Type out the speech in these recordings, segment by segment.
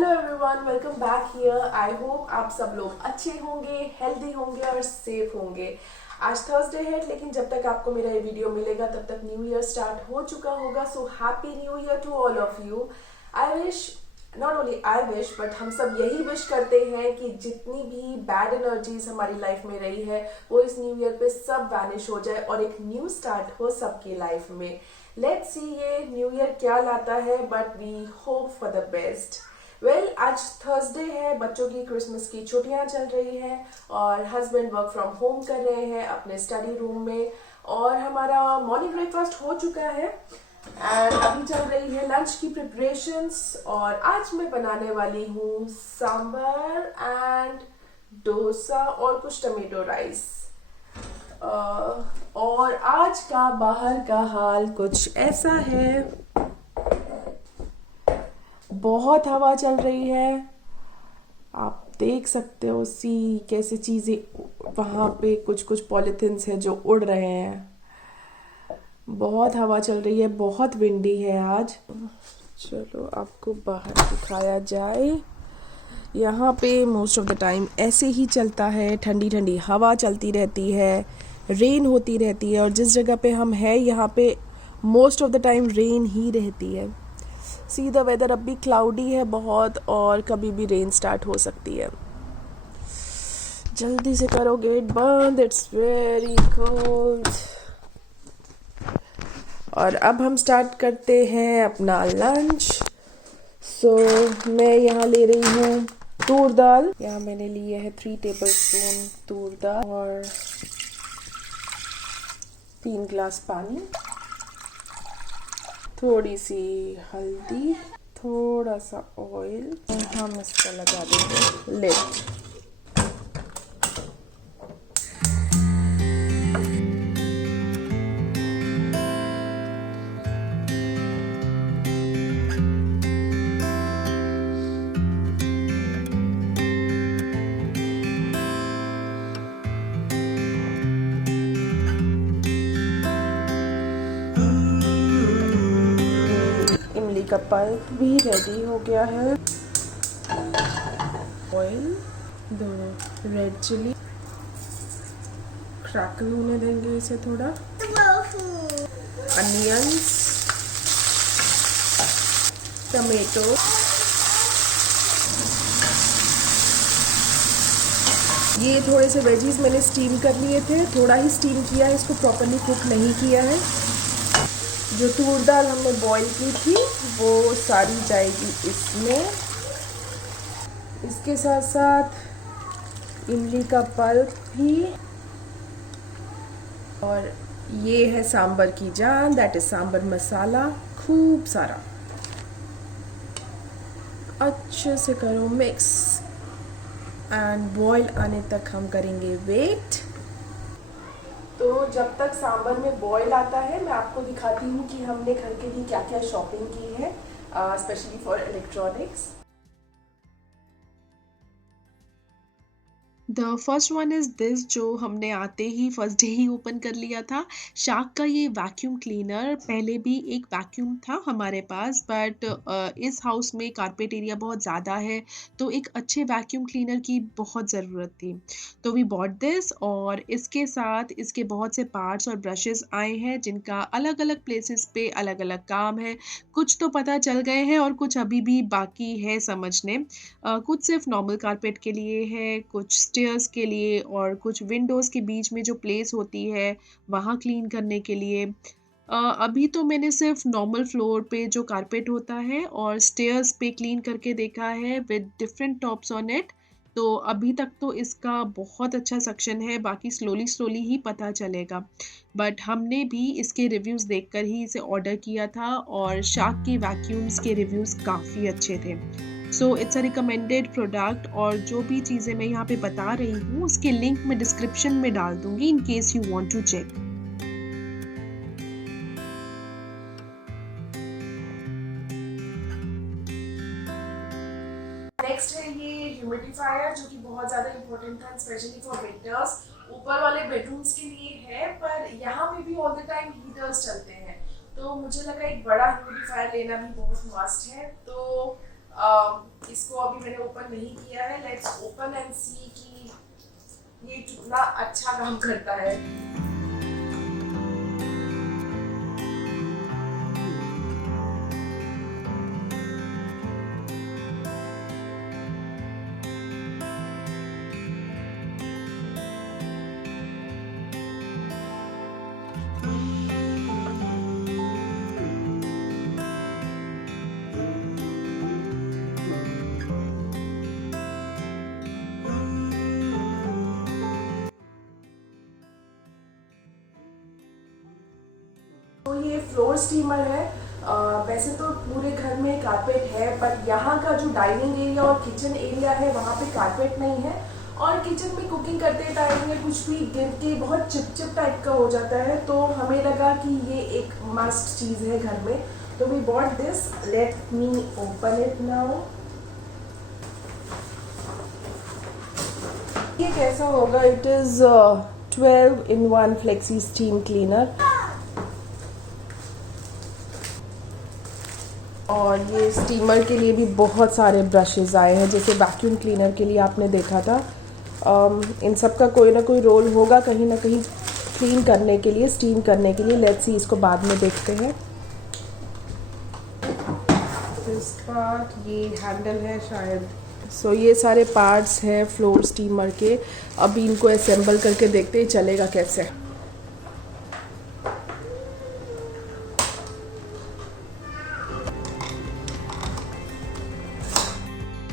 Hello everyone, welcome back here. I hope आप सब लोग अच्छे होंगे, हेल्दी होंगे और सेफ होंगे। आज थर्सडे है, लेकिन जब तक आपको मेरा ये वीडियो मिलेगा तब तक न्यू ईयर स्टार्ट हो चुका होगा। So happy new year to all of you. I wish, not only I wish, but हम सब यही विश करते हैं कि जितनी भी बैड एनर्जीज हमारी लाइफ में रही है वो इस न्यू ईयर पे सब वैनिश हो जाए और एक न्यू स्टार्ट हो सबकी लाइफ में। लेट्स सी ये न्यू ईयर क्या लाता है, but we hope for the best. Well, आज थर्सडे है, बच्चों की क्रिसमस की छुट्टियां चल रही है और हस्बैंड वर्क फ्रॉम होम कर रहे हैं अपने स्टडी रूम में। और हमारा मॉर्निंग ब्रेकफास्ट हो चुका है एंड अभी चल रही है लंच की प्रिपरेशंस। और आज मैं बनाने वाली हूँ सांबर एंड डोसा और कुछ टमेटो राइस। और आज का बाहर का हाल कुछ ऐसा है, बहुत हवा चल रही है। आप देख सकते हो सी कैसे चीज़ें, वहाँ पे कुछ कुछ पॉलीथिन्स है जो उड़ रहे हैं। बहुत हवा चल रही है, बहुत विंडी है आज। चलो आपको बाहर दिखाया जाए। यहाँ पे मोस्ट ऑफ द टाइम ऐसे ही चलता है, ठंडी ठंडी हवा चलती रहती है, रेन होती रहती है। और जिस जगह पे हम हैं यहाँ पे most of the time rain ही रहती है। सी द वेदर, अब भी क्लाउडी है बहुत और कभी भी रेन स्टार्ट हो सकती है। जल्दी से करो गेट बंद, इट्स वेरी कोल्ड। और अब हम स्टार्ट करते हैं अपना लंच। सो मैं यहाँ ले रही हूँ तूर दाल। यहाँ मैंने लिए है 3 टेबलस्पून तूर दाल और 3 ग्लास पानी, थोड़ी सी हल्दी, थोड़ा सा ऑयल। हम इसका लगा देंगे लिड। इमली का पल्प भी रेडी हो गया है। ऑयल, 2 रेड चिली, क्रैकल होने देंगे इसे थोड़ा। अनियंस, टमेटो, ये थोड़े से वेजीज मैंने स्टीम कर लिए थे, थोड़ा ही स्टीम किया है, इसको प्रॉपरली कुक नहीं किया है। जो तूर दाल हमने बॉईल की थी वो सारी जाएगी इसमें। इसके साथ साथ इमली का पल्प भी। और ये है सांबर की जान, दैट इज सांबर मसाला, खूब सारा। अच्छे से करो मिक्स एंड बॉईल आने तक हम करेंगे वेट। तो जब तक सांबर में बॉईल आता है मैं आपको दिखाती हूँ कि हमने घर के लिए क्या क्या शॉपिंग की है, specially for electronics. The first one is this, जो हमने आते ही फर्स्ट डे ही ओपन कर लिया था। शार्क का ये वैक्यूम क्लीनर। पहले भी एक वैक्यूम था हमारे पास, बट इस हाउस में कारपेट एरिया बहुत ज़्यादा है तो एक अच्छे वैक्यूम क्लीनर की बहुत ज़रूरत थी। तो वी बॉट दिस, और इसके साथ इसके बहुत से पार्ट्स और ब्रशेस आए हैं जिनका अलग अलग प्लेसेस पे अलग अलग काम है। कुछ तो पता चल गए हैं और कुछ अभी भी बाकी है समझने। कुछ सिर्फ नॉर्मल कारपेट के लिए है, कुछ स्टेयर्स के लिए, और कुछ विंडोज़ के बीच में जो प्लेस होती है वहाँ क्लीन करने के लिए। अभी तो मैंने सिर्फ नॉर्मल फ्लोर पे जो कारपेट होता है और स्टेयर्स पे क्लीन करके देखा है with different tops on it. तो अभी तक तो इसका बहुत अच्छा सक्शन है, बाकी स्लोली स्लोली ही पता चलेगा। बट हमने भी इसके रिव्यूज़ देखकर ही इसे ऑर्डर किया था और शार्क की वैक्यूम्स के रिव्यूज़ काफ़ी अच्छे थे। So it's a recommended product. और जो भी चीज़ें मैं यहाँ पे बता रही हूँ उसके लिंक मैं डिस्क्रिप्शन में डाल दूँगी in case you want to check. Next है ये ह्यूमिडिफायर, जो कि बहुत ज़्यादा इम्पोर्टेंट था स्पेशली फॉर विंटर्स। ऊपर वाले बेडरूम्स के लिए है, पर यहाँ पे भी ऑल द टाइम हीटर्स चलते हैं, तो मुझे लगा एक बड़ा ह्यूमिडिफायर लेना भी बहुत मस्ट है। तो इसको अभी मैंने ओपन नहीं किया है। लेट्स ओपन एंड सी कि ये कितना अच्छा काम करता है। तो ये फ्लोर स्टीमर है। वैसे तो पूरे घर में कारपेट है, बट यहाँ का जो डाइनिंग एरिया और किचन एरिया है वहाँ पे कारपेट नहीं है, और किचन में कुकिंग करते टाइम में कुछ भी गिर के बहुत चिपचिप टाइप का हो जाता है, तो हमें लगा कि ये एक मस्ट चीज़ है घर में, तो we bought this. Let me open it now. ये कैसा होगा? It is 12-in-1 flexi steam cleaner, और ये स्टीमर के लिए भी बहुत सारे ब्रशेस आए हैं, जैसे वैक्यूम क्लीनर के लिए आपने देखा था। इन सब का कोई ना कोई रोल होगा कहीं ना कहीं क्लीन करने के लिए, स्टीम करने के लिए। लेट्स सी, इसको बाद में देखते हैं। इसका ये हैंडल है शायद। सो ये सारे पार्ट्स हैं फ्लोर स्टीमर के। अभी इनको असेंबल करके देखते हैं चलेगा कैसे।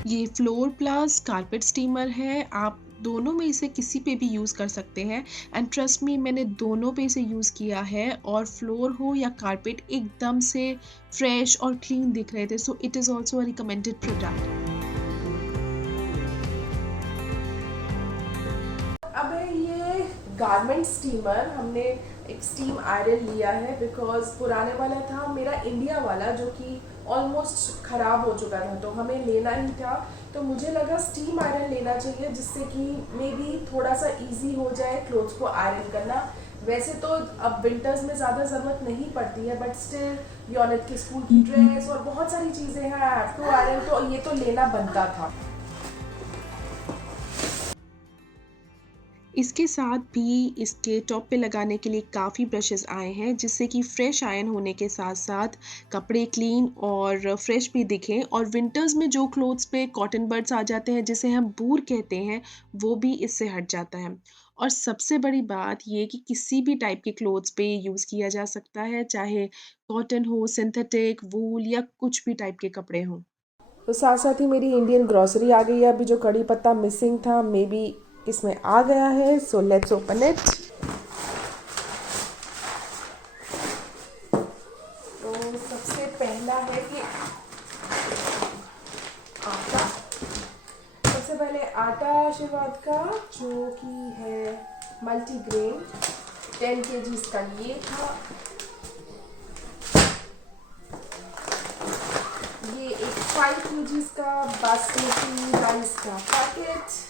ये फ्लोर प्लस कारपेट स्टीमर है। आप दोनों में से किसी पे भी यूज़ कर सकते हैं, एंड ट्रस्ट मी, मैंने दोनों पे से यूज़ किया है, और फ्लोर हो या कारपेट एकदम से फ्रेश और क्लीन दिख रहे थे। So it is also a recommended product. अब ये गारमेंट स्टीमर, हमने एक स्टीम आयरन लिया है, बिकॉज पुराने वाला था मेरा इंडिया वाला जो कि ऑलमोस्ट ख़राब हो चुका था, तो हमें लेना ही था। तो मुझे लगा स्टीम आयरन लेना चाहिए, जिससे कि मे बी थोड़ा सा इजी हो जाए क्लोथ्स को आयरन करना। वैसे तो अब विंटर्स में ज़्यादा ज़रूरत नहीं पड़ती है, बट स्टिल यूनिट के स्कूल की ड्रेस और बहुत सारी चीज़ें हैं, आई हैव टू आयरन, तो ये तो लेना बनता था। इसके साथ भी इसके टॉप पे लगाने के लिए काफ़ी ब्रशेस आए हैं, जिससे कि फ्रेश आयरन होने के साथ साथ कपड़े क्लीन और फ्रेश भी दिखें, और विंटर्स में जो क्लोथ्स पे कॉटन बड्स आ जाते हैं, जिसे हम बूर कहते हैं, वो भी इससे हट जाता है। और सबसे बड़ी बात ये कि किसी भी टाइप के क्लोथ्स पे यूज़ किया जा सकता है, चाहे कॉटन हो, सिंथेटिक, वूल या कुछ भी टाइप के कपड़े हों। तो साथ साथ ही मेरी इंडियन ग्रॉसरी आ गई है। अभी जो कड़ी पत्ता मिसिंग था, मे बी इसमें आ गया है। So let's open it. तो सबसे पहला है कि आटा। सबसे पहले आटा आशीर्वाद का, जो कि है मल्टीग्रेन, 10 kg का ये था। ये एक 5 kg का बासमती राइस का पैकेट।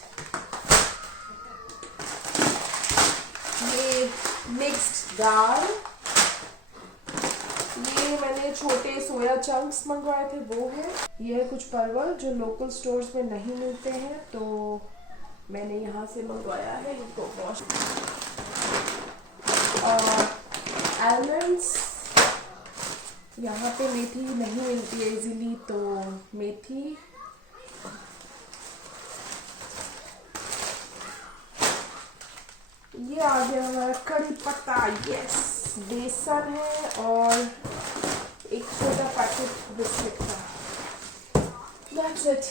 ये मिक्स्ड दाल। ये मैंने छोटे सोया चंक्स मंगवाए थे, वो है। ये है कुछ परवल जो लोकल स्टोर्स में नहीं मिलते हैं, तो मैंने यहाँ से मंगवाया है। इनको वॉश। और आलमंड्स, यहाँ पे मेथी नहीं मिलती है इजीली, तो मेथी। ये आ गया हमारा कड़ी पत्ता, यस। बेसन है और एक छोटा पैकेट बिस्किट का। That's it।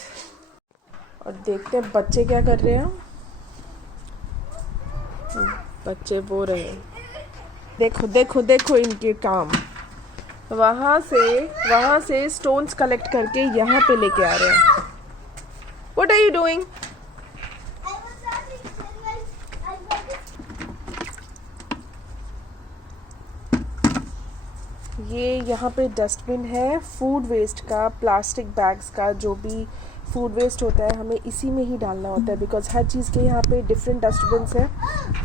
और देखते हैं बच्चे क्या कर रहे हैं। बच्चे वो रहे, देखो देखो देखो इनके काम। वहाँ से स्टोन्स कलेक्ट करके यहाँ पे लेके आ रहे हैं। What are you doing? ये यहाँ पे डस्टबिन है फूड वेस्ट का, प्लास्टिक बैग्स का, जो भी फूड वेस्ट होता है हमें इसी में ही डालना होता है, बिकॉज हर चीज़ के यहाँ पे डिफरेंट डस्टबिन्स हैं,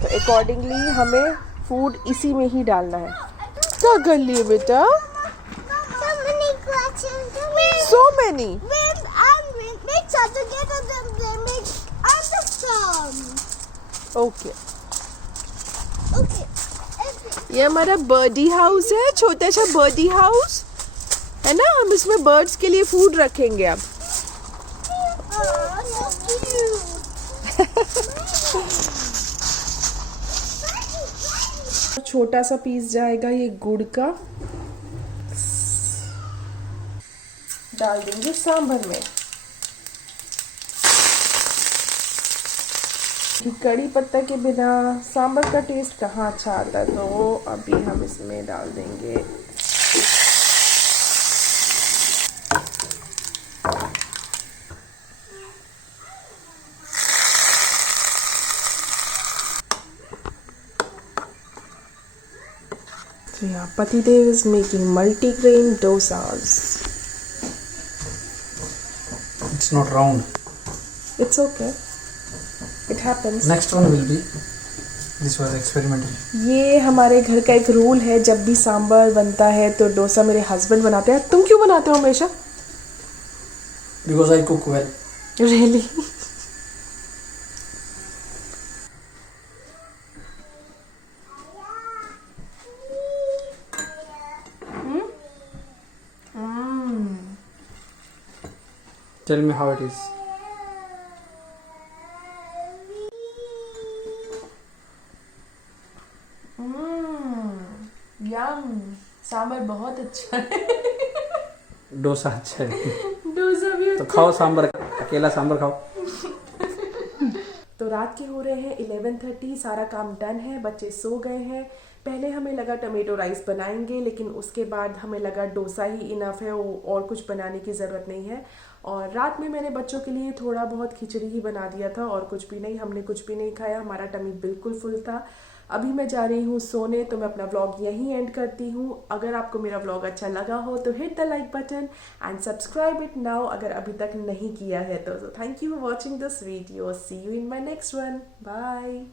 तो अकॉर्डिंगली हमें फूड इसी में ही डालना है। क्या कर लिए बेटा? So many. together, then they make other sounds. Okay Okay. ये हमारा बर्डी हाउस है, छोटा सा बर्डी हाउस है ना। हम इसमें बर्ड्स के लिए फूड रखेंगे अब। Oh, so cute. छोटा सा पीस जाएगा ये गुड़ का, डाल देंगे सांभर में। कड़ी पत्ता के बिना सांभर का टेस्ट कहाँ अच्छा आता है, तो अभी हम इसमें डाल देंगे So yeah, Patidev is making multi-grain dosas. It's not round. It's okay. It happens. Next one will be, this was experimental. ये हमारे घर का एक रूल है, जब भी सांभर बनता है तो डोसा मेरे हस्बैंड बनाते हैं। तुम क्यों बनाते हो हमेशा? Because I cook well. Really? Tell me how it is. यम, सांभर बहुत अच्छा है। डोसा अच्छा है। डोसा भी तो खाओ सांभर, अकेला सांभर खाओ। तो रात के हो रहे हैं 11:30, सारा काम डन है, बच्चे सो गए हैं। पहले हमें लगा टमेटो राइस बनाएंगे, लेकिन उसके बाद हमें लगा डोसा ही इनफ है, और कुछ बनाने की ज़रूरत नहीं है। और रात में मैंने बच्चों के लिए थोड़ा बहुत खिचड़ी ही बना दिया था, और कुछ भी नहीं, हमने कुछ भी नहीं खाया, हमारा टमी बिल्कुल फुल था। अभी मैं जा रही हूँ सोने, तो मैं अपना व्लॉग यहीं एंड करती हूँ। अगर आपको मेरा व्लॉग अच्छा लगा हो तो hit the like button and subscribe it now अगर अभी तक नहीं किया है तो। Thank you for watching this video, see you in my next one, bye.